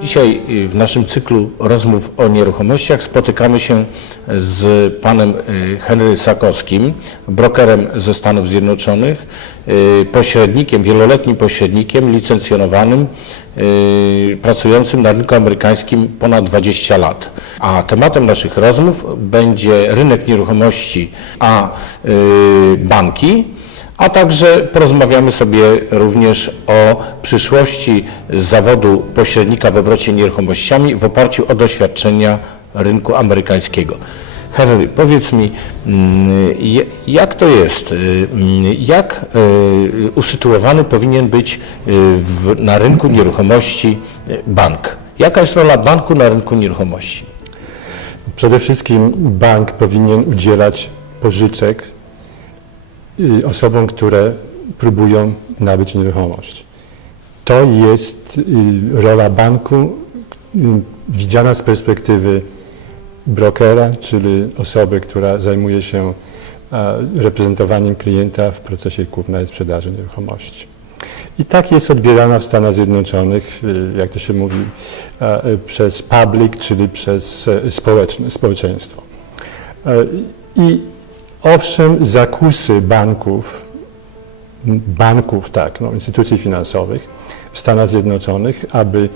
Dzisiaj y, w naszym cyklu rozmów o nieruchomościach spotykamy się z panem y, Henry Sakowskim, brokerem ze Stanów Zjednoczonych, y, pośrednikiem, wieloletnim pośrednikiem, licencjonowanym, pracującym na rynku amerykańskim ponad 20 lat. A tematem naszych rozmów będzie rynek nieruchomości, a banki. A także porozmawiamy sobie również o przyszłości zawodu pośrednika w obrocie nieruchomościami w oparciu o doświadczenia rynku amerykańskiego. Henry, powiedz mi, mm, jak to jest? mm, Jak y, usytuowany powinien być y, w, na rynku nieruchomości bank? Jaka jest rola banku na rynku nieruchomości? Przede wszystkim bank powinien udzielać pożyczek osobom, które próbują nabyć nieruchomość. To jest y, rola banku y, widziana z perspektywy brokera, czyli osoby, która zajmuje się reprezentowaniem klienta w procesie kupna i sprzedaży nieruchomości. I tak jest odbierana w Stanach Zjednoczonych, y, jak to się mówi, przez public, czyli przez społeczeństwo. E, I owszem, zakusy banków, banków, tak, no, instytucji finansowych w Stanach Zjednoczonych, aby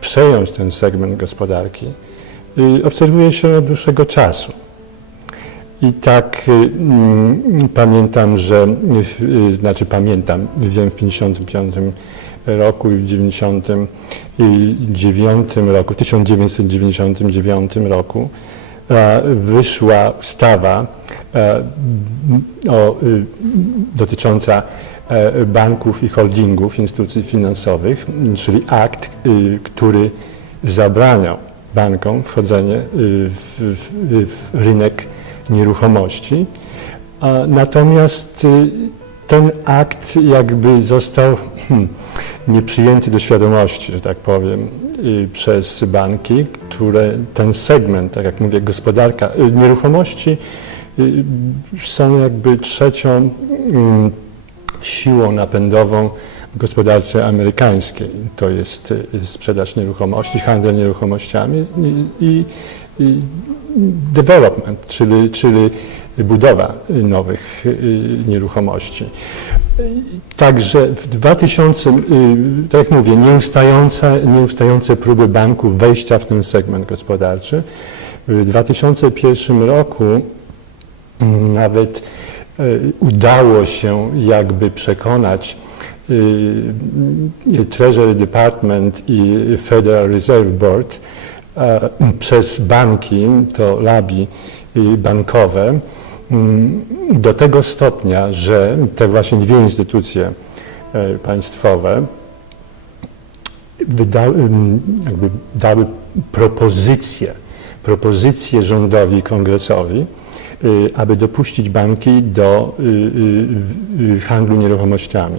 przejąć ten segment gospodarki, y, obserwuje się od dłuższego czasu. I tak y, mm, pamiętam, że, y, znaczy pamiętam, wiem w 55 roku i w 99 roku, 1999 roku wyszła ustawa e, y, dotycząca e, banków i holdingów, instytucji finansowych, czyli akt, y, który zabraniał bankom wchodzenie y, w, w, w rynek nieruchomości. Natomiast ten akt jakby został hmm, nieprzyjęty do świadomości, że tak powiem, przez banki, które ten segment, tak jak mówię, gospodarka, y, nieruchomości y, są jakby trzecią mm, siłą napędową w gospodarce amerykańskiej. To jest y, sprzedaż nieruchomości, handel nieruchomościami i, i, i development, czyli, czyli budowa nowych y, nieruchomości. Także w 2000, y, tak jak mówię, nieustające, nieustające próby banków wejścia w ten segment gospodarczy. W 2001 roku mm, nawet y, udało się jakby przekonać Treasury Department i Federal Reserve Board przez banki, to labi bankowe, do tego stopnia, że te właśnie dwie instytucje e, państwowe wydały, mm, jakby dały propozycje, propozycje rządowi i kongresowi, y, aby dopuścić banki do y, handlu nieruchomościami.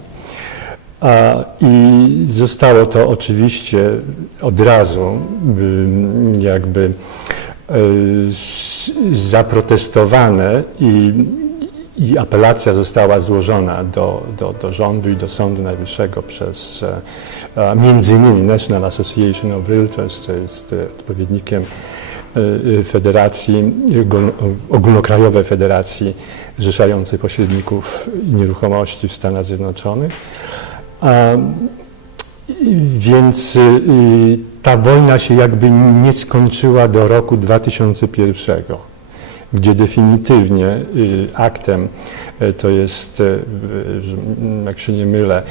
A, I zostało to oczywiście od razu y, jakby zaprotestowane i, i apelacja została złożona do, do, do rządu i do Sądu Najwyższego przez e, między innymi National Association of Realtors, to jest e, odpowiednikiem e, Federacji, ogólno- Ogólnokrajowej Federacji zrzeszającej pośredników nieruchomości w Stanach Zjednoczonych. Więc ta wojna się jakby nie skończyła do roku 2001, gdzie definitywnie y, aktem, y, to jest, y, że- jak się nie mylę,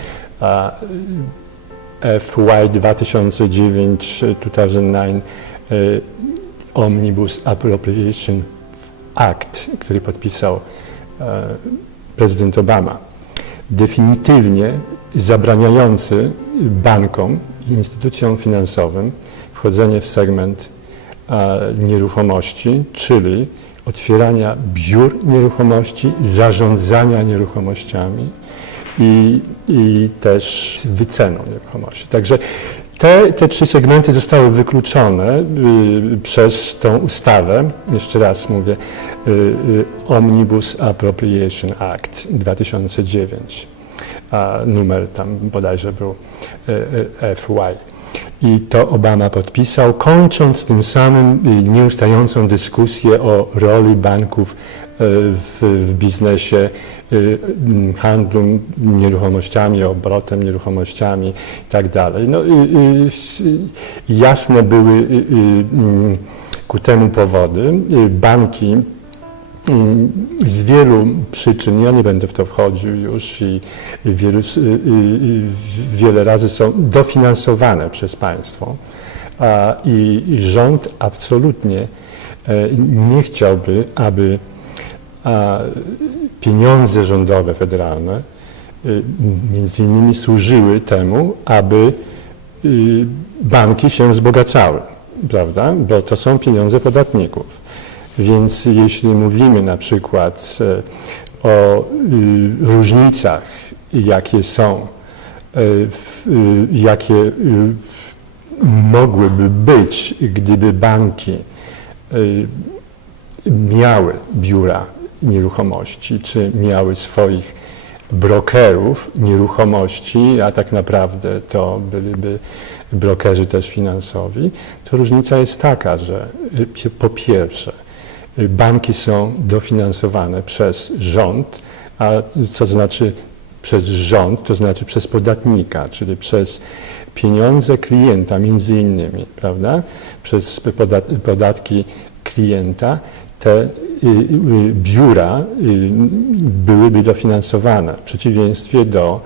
FY 2009-2009 y, Omnibus Appropriation Act, który podpisał e, prezydent Obama. Definitywnie zabraniający bankom instytucjom finansowym wchodzenie w segment e, nieruchomości, czyli otwierania biur nieruchomości, zarządzania nieruchomościami i, i też wyceną nieruchomości. Także te, te trzy segmenty zostały wykluczone y, przez tą ustawę, jeszcze raz mówię, y, y, Omnibus Appropriation Act 2009, a numer tam bodajże był y, y, FY. I to Obama podpisał, kończąc tym samym nieustającą dyskusję o roli banków y, w, w biznesie handlu nieruchomościami, obrotem nieruchomościami i tak. No, jasne były mm, ku temu powody. Banki z wielu przyczyn, ja nie będę w to wchodził już i wielu, wiele razy są dofinansowane przez państwo i, rząd absolutnie e, nie chciałby, aby pieniądze rządowe, federalne y, między innymi służyły temu, aby y, banki się wzbogacały, prawda? Bo to są pieniądze podatników. Więc jeśli mówimy na przykład e, o y, różnicach, jakie są, e, y, jakie y, mogłyby być, gdyby banki miały biura nieruchomości, czy miały swoich brokerów nieruchomości, a tak naprawdę to byliby brokerzy też finansowi, to różnica jest taka, że po pierwsze banki są dofinansowane przez rząd, a co znaczy przez rząd, to znaczy przez podatnika, czyli przez pieniądze klienta między innymi, prawda? Przez podat- podatki klienta te y, y, biura y, byłyby dofinansowane, w przeciwieństwie do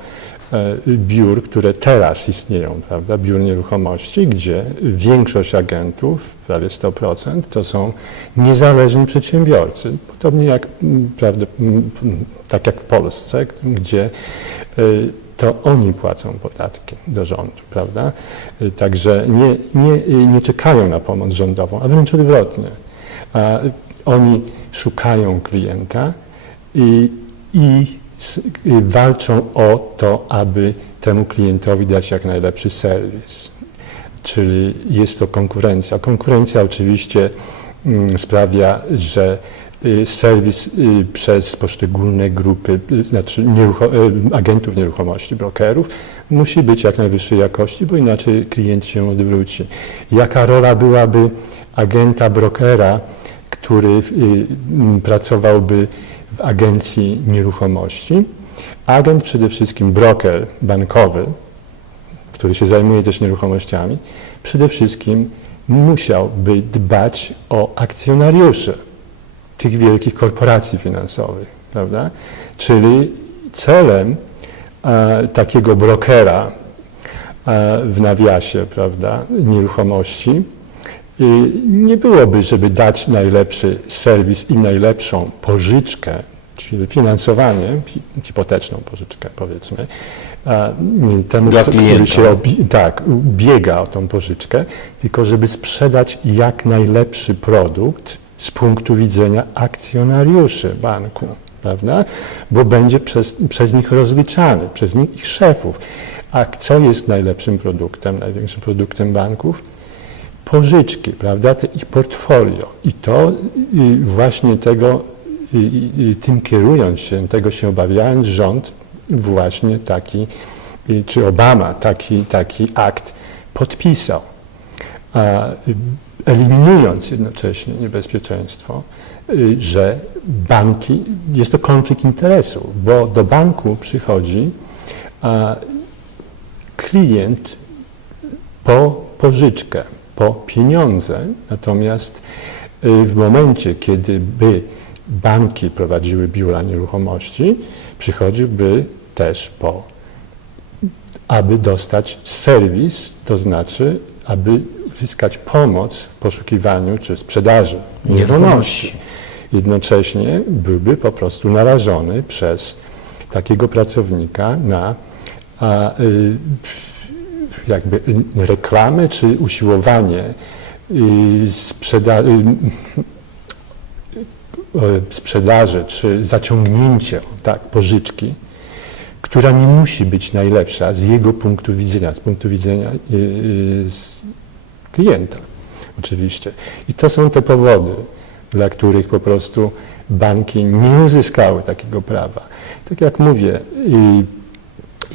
biur, które teraz istnieją, prawda, biur nieruchomości, gdzie większość agentów, prawie 100%, to są niezależni przedsiębiorcy, podobnie jak, m, prawda, m, m, tak jak w Polsce, gdzie y, to oni płacą podatki do rządu, prawda? Y, Także nie, nie, nie czekają na pomoc rządową, a wręcz odwrotnie. Oni szukają klienta i, i walczą o to, aby temu klientowi dać jak najlepszy serwis. Czyli jest to konkurencja. Konkurencja oczywiście mm, sprawia, że y, serwis y, przez poszczególne grupy, y, znaczy y, agentów nieruchomości, brokerów, musi być jak najwyższej jakości, bo inaczej klient się odwróci. Jaka rola byłaby agenta brokera, który y, pracowałby agencji nieruchomości? Agent przede wszystkim broker bankowy, który się zajmuje też nieruchomościami, przede wszystkim musiałby dbać o akcjonariuszy tych wielkich korporacji finansowych, prawda? Czyli celem e, takiego brokera e, w nawiasie, prawda, nieruchomości nie byłoby, żeby dać najlepszy serwis i najlepszą pożyczkę, czyli finansowanie, hi- hipoteczną pożyczkę powiedzmy, y, temu, Dla klienta. który się tak, biega o tą pożyczkę, tylko żeby sprzedać jak najlepszy produkt z punktu widzenia akcjonariuszy banku, prawda? Bo będzie przez, przez nich rozliczany, przez nich ich szefów. A co jest najlepszym produktem, największym produktem banków? Pożyczki, prawda? Ich portfolio. I to y, właśnie tego, y, y, tym kierując się, tego się obawiając, rząd właśnie taki, czy Obama taki, taki akt podpisał eliminując jednocześnie niebezpieczeństwo, że banki, jest to konflikt interesu, bo do banku przychodzi klient po pożyczkę, po pieniądze, natomiast y, w momencie, kiedy by banki prowadziły biura nieruchomości, przychodziłby też po aby dostać serwis, to znaczy, aby uzyskać pomoc w poszukiwaniu czy sprzedaży nieruchomości. Jednocześnie byłby po prostu narażony przez takiego pracownika na a, y, jakby y, reklamę czy usiłowanie y, sprzeda- y, e, sprzedaży czy zaciągnięcie tak, pożyczki, która nie musi być najlepsza z jego punktu widzenia, z punktu widzenia y, y, z klienta oczywiście. I to są te powody, dla których po prostu banki nie uzyskały takiego prawa. Tak jak mówię, y,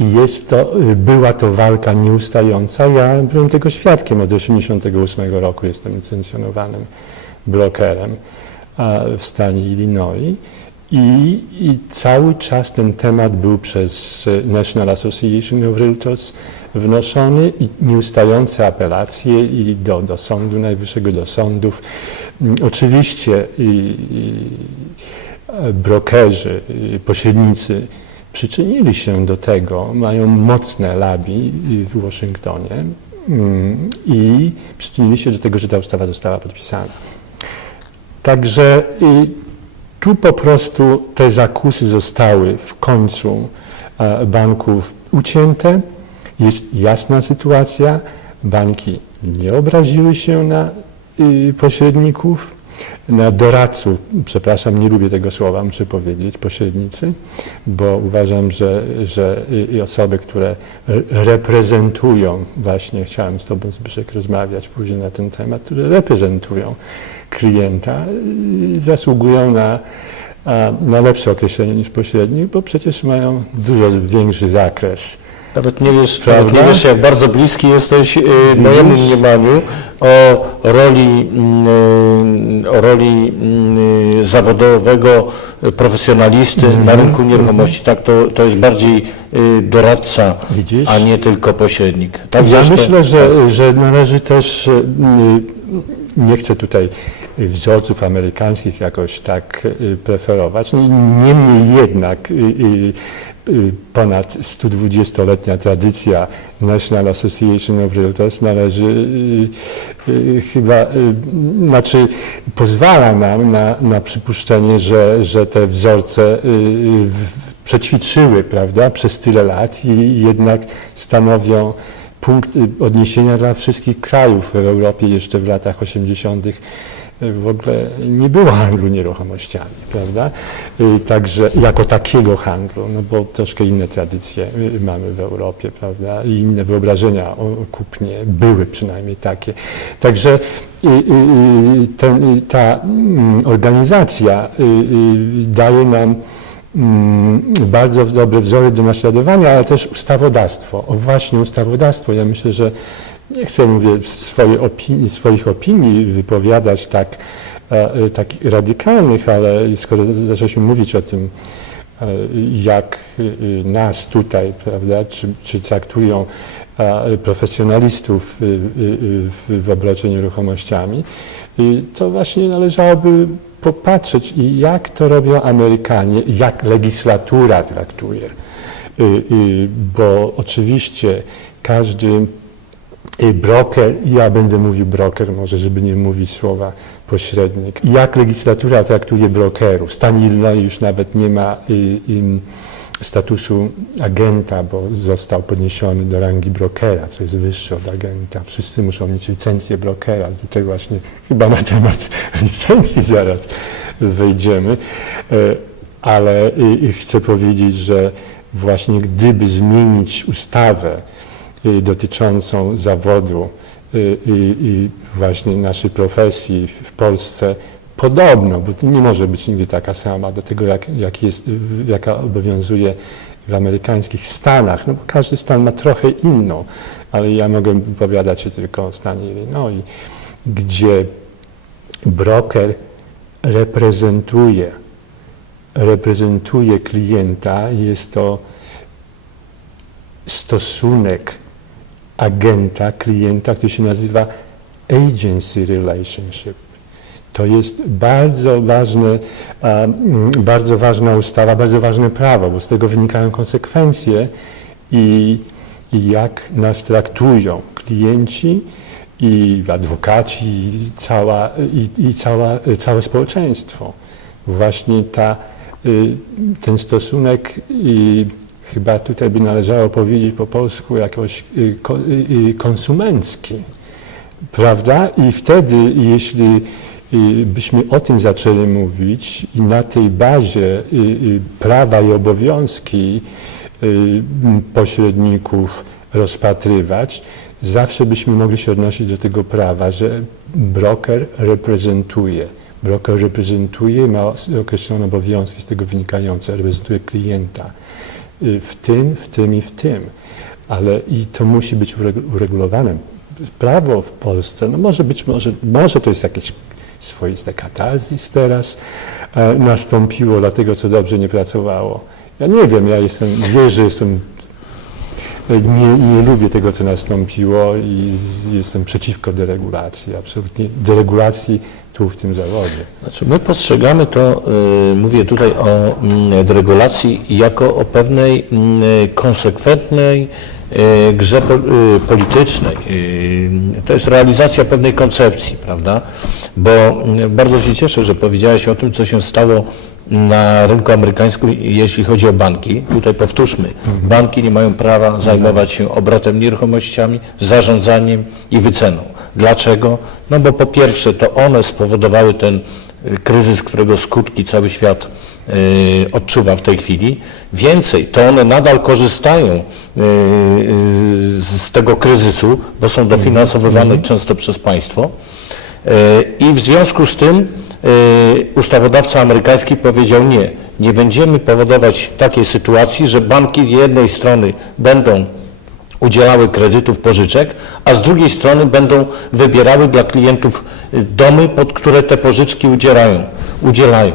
I jest to, y, była to walka nieustająca. Ja byłem tego świadkiem od 1988 roku. Jestem licencjonowanym brokerem a, w stanie Illinois. I, I cały czas ten temat był przez y, National Association of Realtors wnoszony i nieustające apelacje i do, do Sądu Najwyższego, do sądów. Mm, Oczywiście i, i, e, brokerzy, i pośrednicy przyczynili się do tego, mają mocne y, w Waszyngtonie mm, i przyczynili się do tego, że ta ustawa została podpisana. Także tu po prostu te zakusy zostały w końcu e, banków ucięte. Jest jasna sytuacja. Banki nie obraziły się na y, pośredników, na doradców. Przepraszam, nie lubię tego słowa, muszę powiedzieć, pośrednicy, bo uważam, że, że y, osoby, które re- reprezentują, właśnie chciałem z Tobą Zbyszek rozmawiać później na ten temat, które reprezentują klienta, y, zasługują na, na lepsze określenie niż pośrednik, bo przecież mają dużo większy zakres. Nawet nie wiesz, Prawda? nawet nie wiesz jak bardzo bliski jesteś y, mojemu mniemaniu o roli, mm, y, o roli mm, zawodowego profesjonalisty Mhm. na rynku nieruchomości. Tak, to, to jest bardziej y, doradca, Widzisz? a nie tylko pośrednik. Tak Ja zresztą- myślę, że, że należy też, y, nie chcę tutaj wzorców amerykańskich jakoś tak y, preferować, no, niemniej jednak y, y, y, ponad 120-letnia tradycja National Association of Realtors należy y, y, chyba, y, znaczy pozwala nam na, na przypuszczenie, że, że te wzorce y, przećwiczyły, prawda, przez tyle lat i jednak stanowią punkt y, odniesienia dla wszystkich krajów w Europie jeszcze w latach 80. w ogóle nie było handlu nieruchomościami, prawda? Także jako takiego handlu, no bo troszkę inne tradycje y, mamy w Europie, prawda? I inne wyobrażenia o kupnie były przynajmniej takie. Także ten, ta mm, organizacja y, y, daje nam mm, bardzo dobre wzory do naśladowania, ale też ustawodawstwo. O właśnie ustawodawstwo. Ja myślę, że nie chcę mówię swoje opinii, swoich opinii wypowiadać tak, e, e, tak radykalnych, ale skoro zaczęliśmy mówić o tym, e, jak nas tutaj, prawda, czy, czy traktują profesjonalistów e, w, w obrocie nieruchomościami, to właśnie należałoby popatrzeć, jak to robią Amerykanie, jak legislatura traktuje. Bo oczywiście każdy broker, ja będę mówił broker może, żeby nie mówić słowa pośrednik, jak legislatura traktuje brokerów. Stan Illinois już nawet nie ma y, y, statusu agenta, bo został podniesiony do rangi brokera, co jest wyższe od agenta. Wszyscy muszą mieć licencję brokera. Tutaj właśnie chyba na temat licencji zaraz wejdziemy. E, Ale y, y, chcę powiedzieć, że właśnie gdyby zmienić ustawę y, dotyczącą zawodu y, y, y, właśnie naszej profesji w Polsce, podobno, bo to nie może być nigdy taka sama do tego, jak, jak jest, jaka obowiązuje w amerykańskich stanach, no bo każdy stan ma trochę inną, ale ja mogę wypowiadać się tylko o stanie Illinois, gdzie broker reprezentuje, reprezentuje klienta, jest to stosunek agenta, klienta, który się nazywa agency relationship. To jest bardzo ważne, bardzo ważna ustawa, bardzo ważne prawo, bo z tego wynikają konsekwencje i, i jak nas traktują klienci i adwokaci i, cała, i, i cała, całe społeczeństwo. Właśnie ta, y, ten stosunek y, chyba tutaj by należało powiedzieć po polsku jakoś y, y, y, konsumencki. Prawda? I wtedy, jeśli byśmy o tym zaczęli mówić i na tej bazie prawa i obowiązki pośredników rozpatrywać, zawsze byśmy mogli się odnosić do tego prawa, że broker reprezentuje. Broker reprezentuje, ma określone obowiązki z tego wynikające, reprezentuje klienta. Y, w tym, w tym i w tym. Ale i to musi być uregu- uregulowane. Prawo w Polsce, no może być, może, może to jest jakieś swoiste katarzis teraz e, nastąpiło, dlatego co dobrze nie pracowało. Ja nie wiem, ja jestem, wiesz, że jestem nie, nie lubię tego, co nastąpiło i z- jestem przeciwko deregulacji, absolutnie deregulacji tu w tym zawodzie. Znaczy my postrzegamy to, y, mówię tutaj o mm, deregulacji, jako o pewnej mm, konsekwentnej y, grze po, y, politycznej. Y, To jest realizacja pewnej koncepcji, prawda? Bo bardzo się cieszę, że powiedziałeś o tym, co się stało na rynku amerykańskim, jeśli chodzi o banki. Tutaj powtórzmy, banki nie mają prawa zajmować się obrotem nieruchomościami, zarządzaniem i wyceną. Dlaczego? No bo po pierwsze to one spowodowały ten y, kryzys, którego skutki cały świat y, odczuwa w tej chwili. Więcej, to one nadal korzystają y, z tego kryzysu, bo są dofinansowywane często przez państwo. Y, I w związku z tym ustawodawca amerykański powiedział nie, nie będziemy powodować takiej sytuacji, że banki z jednej strony będą udzielały kredytów, pożyczek, a z drugiej strony będą wybierały dla klientów y, domy, pod które te pożyczki udzielają. udzielają.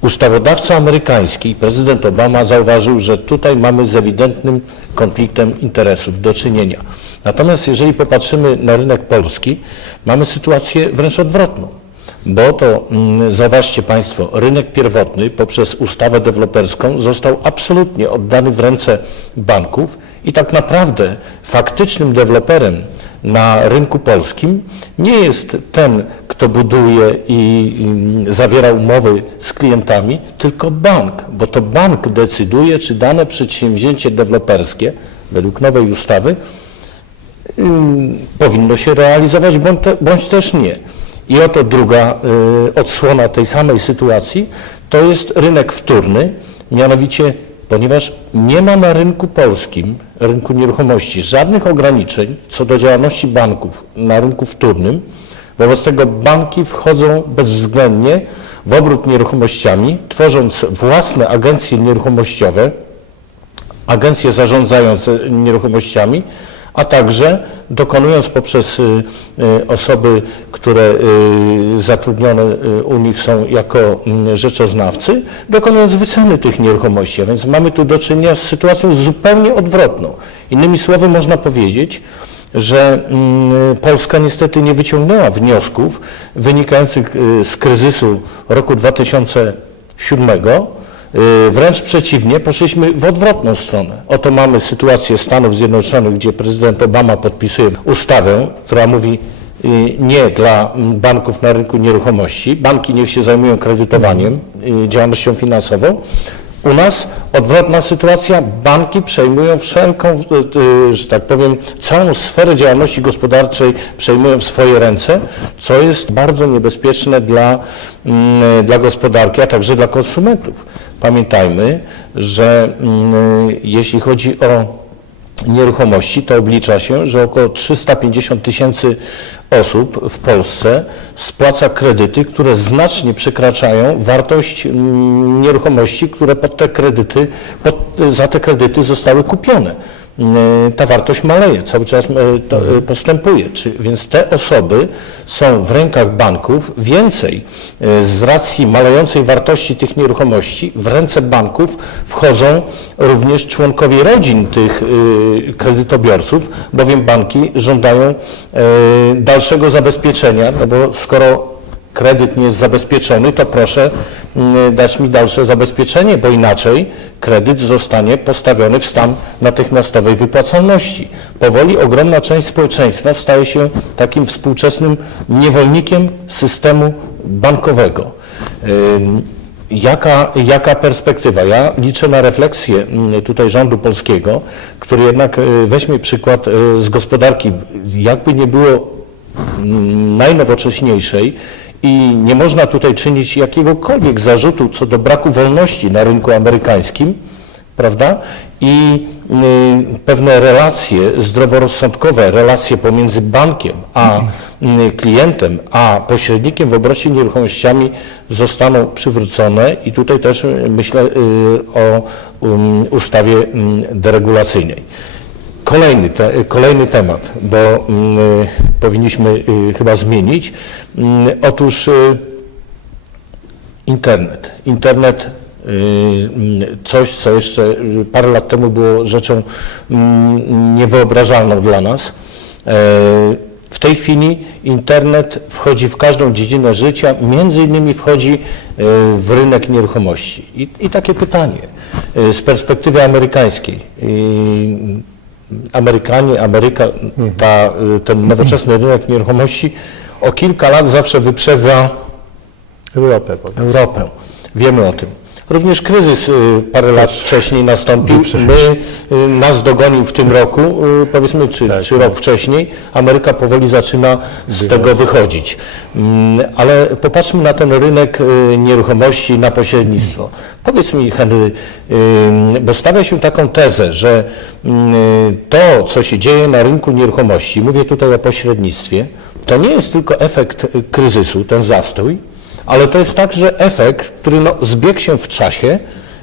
Ustawodawca amerykański, prezydent Obama zauważył, że tutaj mamy z ewidentnym konfliktem interesów do czynienia. Natomiast jeżeli popatrzymy na rynek polski, mamy sytuację wręcz odwrotną. Bo to, mm, zauważcie Państwo, rynek pierwotny poprzez ustawę deweloperską został absolutnie oddany w ręce banków i tak naprawdę faktycznym deweloperem na rynku polskim nie jest ten, kto buduje i, i zawiera umowy z klientami, tylko bank, bo to bank decyduje, czy dane przedsięwzięcie deweloperskie według nowej ustawy ym, powinno się realizować bądź też nie. I oto druga y, odsłona tej samej sytuacji. To jest rynek wtórny, mianowicie ponieważ nie ma na rynku polskim, rynku nieruchomości żadnych ograniczeń co do działalności banków na rynku wtórnym, wobec tego banki wchodzą bezwzględnie w obrót nieruchomościami, tworząc własne agencje nieruchomościowe, agencje zarządzające nieruchomościami, a także dokonując poprzez y, y, osoby, które y, zatrudnione u nich są jako mm, rzeczoznawcy, dokonując wyceny tych nieruchomości. A więc mamy tu do czynienia z sytuacją zupełnie odwrotną. Innymi słowy można powiedzieć, że mm, Polska niestety nie wyciągnęła wniosków wynikających z kryzysu roku 2007, Y, Wręcz przeciwnie, poszliśmy w odwrotną stronę. Oto mamy sytuację Stanów Zjednoczonych, gdzie prezydent Obama podpisuje ustawę, która mówi y, nie dla banków na rynku nieruchomości. Banki niech się zajmują kredytowaniem, y, działalnością finansową. U nas odwrotna sytuacja, banki przejmują wszelką, y, y, że tak powiem, całą sferę działalności gospodarczej przejmują w swoje ręce, co jest bardzo niebezpieczne dla, mm, dla gospodarki, a także dla konsumentów. Pamiętajmy, że mm, jeśli chodzi o nieruchomości, to oblicza się, że około 350 tysięcy osób w Polsce spłaca kredyty, które znacznie przekraczają wartość mm, nieruchomości, które pod te kredyty, pod, za te kredyty zostały kupione. Mm, Ta wartość maleje, cały czas e, to, e, postępuje. Czy, więc te osoby są w rękach banków więcej z racji malejącej wartości tych nieruchomości. W ręce banków wchodzą również członkowie rodzin tych y, kredytobiorców, bowiem banki żądają dalszego zabezpieczenia, no bo skoro kredyt nie jest zabezpieczony, to proszę mm, dać mi dalsze zabezpieczenie, bo inaczej kredyt zostanie postawiony w stan natychmiastowej wypłacalności. Powoli ogromna część społeczeństwa staje się takim współczesnym niewolnikiem systemu bankowego. Jaka, jaka perspektywa? Ja liczę na refleksję mm, tutaj rządu polskiego, który jednak y, weźmie przykład y, z gospodarki, jakby nie było mm, najnowocześniejszej i nie można tutaj czynić jakiegokolwiek zarzutu co do braku wolności na rynku amerykańskim, prawda? I y, pewne relacje zdroworozsądkowe, relacje pomiędzy bankiem a y, klientem, a pośrednikiem w obrocie nieruchomościami zostaną przywrócone i tutaj też y, myślę y, o um, ustawie mm, deregulacyjnej. Kolejny, te, kolejny temat, bo mm, y, powinniśmy y, chyba zmienić. Mm, Otóż y, internet. Internet y, mm, coś, co jeszcze y, parę lat temu było rzeczą niewyobrażalną dla nas. E, W tej chwili internet wchodzi w każdą dziedzinę życia, między innymi wchodzi y, w rynek nieruchomości. I, i takie pytanie y, z perspektywy amerykańskiej. Amerykanie, Ameryka, ta, y, ten nowoczesny rynek nieruchomości o kilka lat zawsze wyprzedza Europę. Europę. Wiemy o tym. Również kryzys y, parę lat wcześniej nastąpił. My, y, nas dogonił w tym roku, y, powiedzmy, czy, Tak, czy rok wcześniej. Ameryka powoli zaczyna z tego wychodzić. Mm, Ale popatrzmy na ten rynek nieruchomości, na pośrednictwo. Powiedz mi, Henry, bo stawia się taką tezę, że mm, to, co się dzieje na rynku nieruchomości, mówię tutaj o pośrednictwie, to nie jest tylko efekt kryzysu, ten zastój, ale to jest także efekt, który no, zbiegł się w czasie,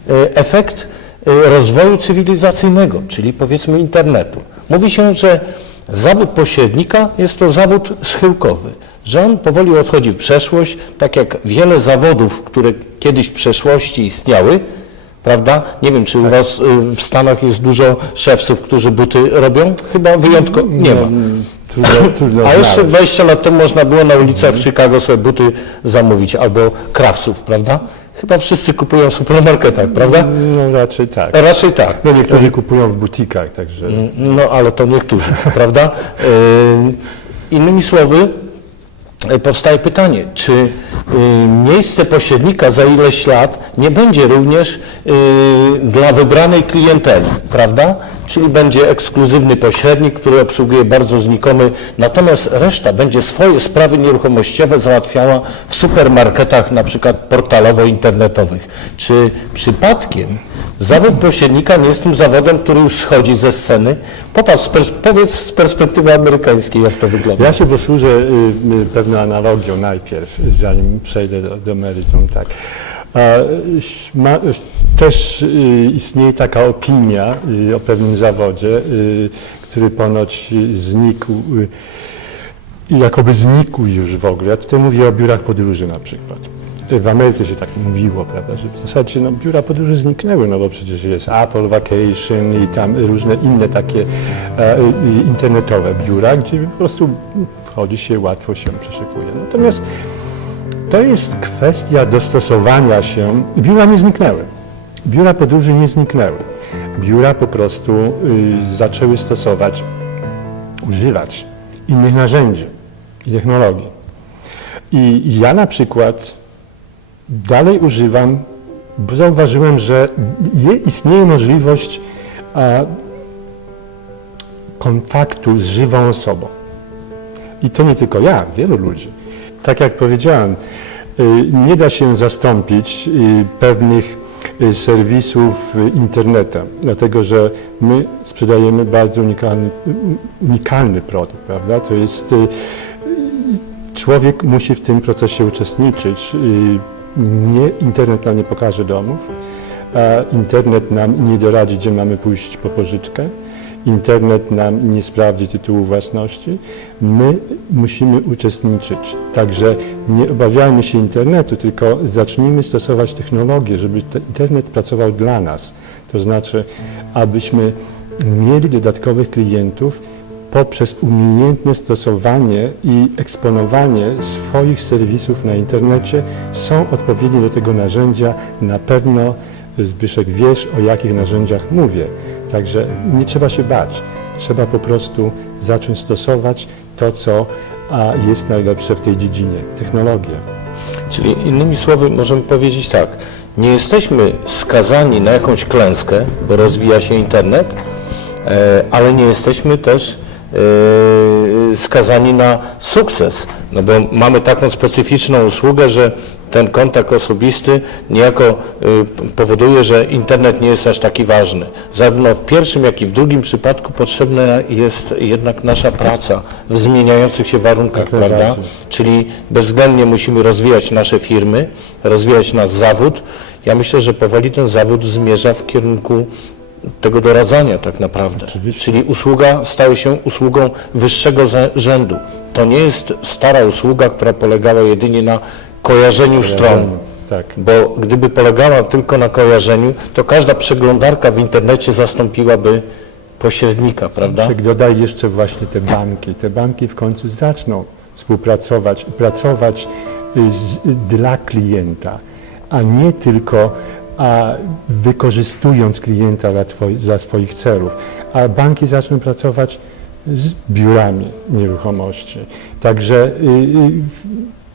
e, efekt e, rozwoju cywilizacyjnego, czyli powiedzmy internetu. Mówi się, że zawód pośrednika jest to zawód schyłkowy, że on powoli odchodzi w przeszłość, tak jak wiele zawodów, które kiedyś w przeszłości istniały, prawda? Nie wiem, czy u Was y, w Stanach jest dużo szewców, którzy buty robią? Chyba wyjątkowo nie ma. Trudno, trudno A jeszcze znaleźć. 20 lat temu można było na ulicach w Chicago sobie buty zamówić, albo krawców, prawda? Chyba wszyscy kupują w supermarketach, prawda? No raczej tak. Raczej tak. No niektórzy kupują w butikach, także No ale to niektórzy, prawda? Yy, Innymi słowy, yy, powstaje pytanie, czy yy, miejsce pośrednika za ileś lat nie będzie również dla wybranej klienteli, prawda? Czyli będzie ekskluzywny pośrednik, który obsługuje bardzo znikomy, natomiast reszta będzie swoje sprawy nieruchomościowe załatwiała w supermarketach, na przykład portalowo-internetowych. Czy przypadkiem Zawód pośrednika nie jest tym zawodem, który już schodzi ze sceny. Popatrz, powiedz z perspektywy amerykańskiej, jak to wygląda. Ja się posłużę y, y, pewną analogią najpierw, zanim przejdę do, do meritum. Tak. Ma, też y, istnieje taka opinia y, o pewnym zawodzie, y, który ponoć znikł, jakoby znikł już w ogóle. Ja tutaj mówię o biurach podróży na przykład. W Ameryce się tak mówiło, prawda, że w zasadzie no, biura podróży zniknęły, no bo przecież jest Apple Vacation i tam różne inne takie e, internetowe biura, gdzie po prostu wchodzi się, łatwo się przeszykuje. Natomiast to jest kwestia dostosowania się. Biura nie zniknęły. Biura podróży nie zniknęły. Biura po prostu y, zaczęły stosować, używać innych narzędzi i technologii. I ja na przykład dalej używam, bo zauważyłem, że je, istnieje możliwość a, kontaktu z żywą osobą. I to nie tylko ja, wielu ludzi. Tak jak powiedziałem, y, nie da się zastąpić y, pewnych y, serwisów internetem, dlatego że my sprzedajemy bardzo unikalny, unikalny produkt, prawda? To jest człowiek musi w tym procesie uczestniczyć. Nie, internet nam nie pokaże domów, a internet nam nie doradzi, gdzie mamy pójść po pożyczkę, internet nam nie sprawdzi tytułu własności. My musimy uczestniczyć. Także nie obawiajmy się internetu, tylko zacznijmy stosować technologię, żeby internet pracował dla nas. To znaczy, abyśmy mieli dodatkowych klientów, poprzez umiejętne stosowanie i eksponowanie swoich serwisów na internecie są odpowiednie do tego narzędzia. Na pewno Zbyszek wiesz, o jakich narzędziach mówię. Także nie trzeba się bać. Trzeba po prostu zacząć stosować to, co jest najlepsze w tej dziedzinie technologię. Czyli innymi słowy możemy powiedzieć tak, nie jesteśmy skazani na jakąś klęskę, bo rozwija się internet, e, ale nie jesteśmy też e, skazani na sukces, no bo mamy taką specyficzną usługę, że ten kontakt osobisty niejako y, powoduje, że internet nie jest aż taki ważny. Zarówno w pierwszym, jak i w drugim przypadku potrzebna jest jednak nasza praca w zmieniających się warunkach, Jak prawda? Czyli bezwzględnie musimy rozwijać nasze firmy, rozwijać nasz zawód. Ja myślę, że powoli ten zawód zmierza w kierunku tego doradzania tak naprawdę. Oczywiście. Czyli usługa staje się usługą wyższego rzędu. To nie jest stara usługa, która polegała jedynie na kojarzeniu stron. Tak. Bo gdyby polegała tylko na kojarzeniu, to każda przeglądarka w internecie zastąpiłaby pośrednika, prawda? Czy dodaj jeszcze właśnie te banki. Te banki w końcu zaczną współpracować, pracować y, z, dla klienta, a nie tylko a, wykorzystując klienta dla, swoich celów. A banki zaczną pracować z biurami nieruchomości. Także y, y,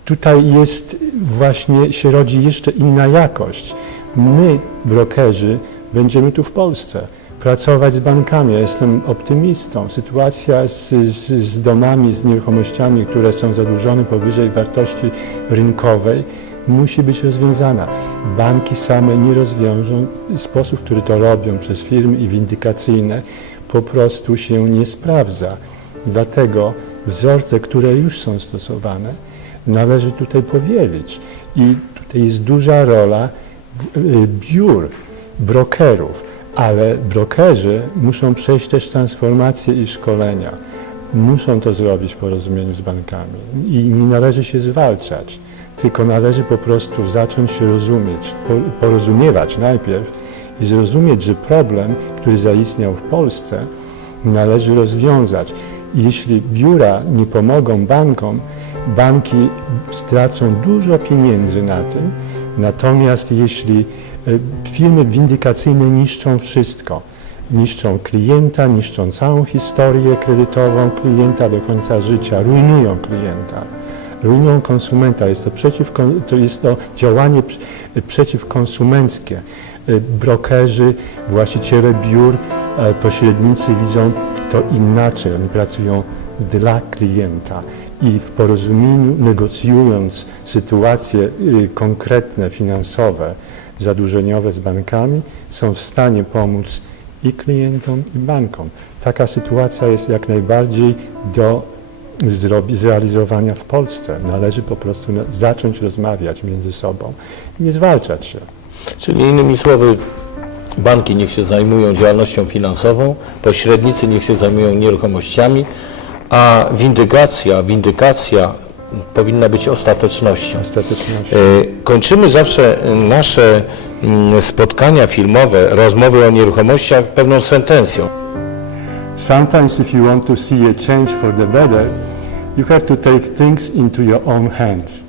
tutaj jest właśnie, się rodzi jeszcze inna jakość. My, brokerzy, będziemy tu w Polsce pracować z bankami. Ja jestem optymistą. Sytuacja z, z, z domami, z nieruchomościami, które są zadłużone powyżej wartości rynkowej, musi być rozwiązana. Banki same nie rozwiążą. Sposób, który to robią przez firmy i windykacyjne, po prostu się nie sprawdza. Dlatego wzorce, które już są stosowane, należy tutaj powielić. I tutaj jest duża rola y, biur, brokerów, ale brokerzy muszą przejść też transformację i szkolenia. Muszą to zrobić w porozumieniu z bankami i nie należy się zwalczać, tylko należy po prostu zacząć się rozumieć, po- porozumiewać najpierw i zrozumieć, że problem, który zaistniał w Polsce, należy rozwiązać. Jeśli biura nie pomogą bankom, banki stracą dużo pieniędzy na tym, natomiast jeśli e, firmy windykacyjne niszczą wszystko, niszczą klienta, niszczą całą historię kredytową klienta do końca życia, rujnują klienta, rujnują konsumenta. Jest to, przeciwko, to, jest to działanie pr- przeciwkonsumenckie. E, Brokerzy, właściciele biur, e, pośrednicy widzą to inaczej. Oni pracują dla klienta i w porozumieniu, negocjując sytuacje y, konkretne, finansowe, zadłużeniowe z bankami, są w stanie pomóc i klientom, i bankom. Taka sytuacja jest jak najbardziej do zrobi- zrealizowania w Polsce. Należy po prostu zacząć rozmawiać między sobą, nie zwalczać się. Czyli innymi słowy, banki niech się zajmują działalnością finansową, pośrednicy niech się zajmują nieruchomościami, a windykacja, windykacja powinna być ostatecznością. Ostateczności. E, Kończymy zawsze nasze mm, spotkania filmowe, rozmowy o nieruchomościach pewną sentencją. Sometimes if you want to see a change for the better, you have to take things into your own hands.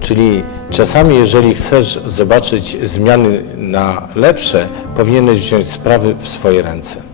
Czyli czasami, jeżeli chcesz zobaczyć zmiany na lepsze, powinieneś wziąć sprawy w swoje ręce.